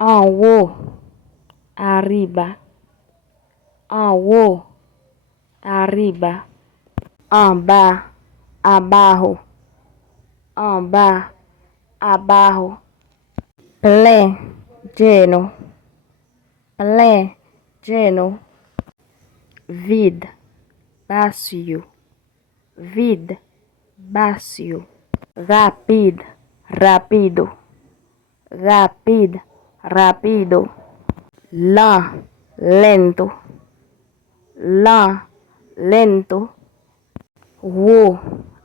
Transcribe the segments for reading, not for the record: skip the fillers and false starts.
En haut, arriba. En haut, arriba. En bas, abajo. En bas, abajo. Plein, lleno. Plein, lleno. Vide, vacío. Vide, vacío. Rápido, rápido. Rápido, rápido. Lent, lento. Lent, lento. Wo,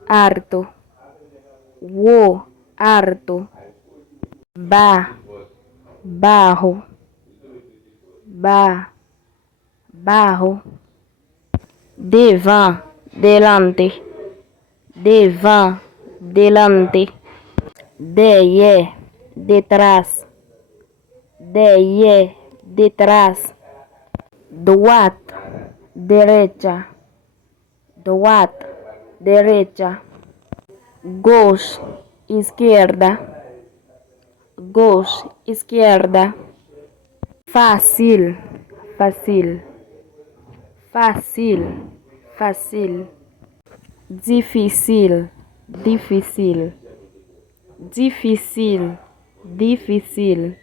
harto. Wo, harto. Ba, bajo. Ba, bajo. Devant, delante. Devant, delante. Derrière, detrás. Derrière, detrás. Droite, derecha. Droite, derecha. Gauche, izquierda. Gauche, izquierda. Fácil, fácil. Fácil, fácil. Difícil, difícil. Difícil, difícil.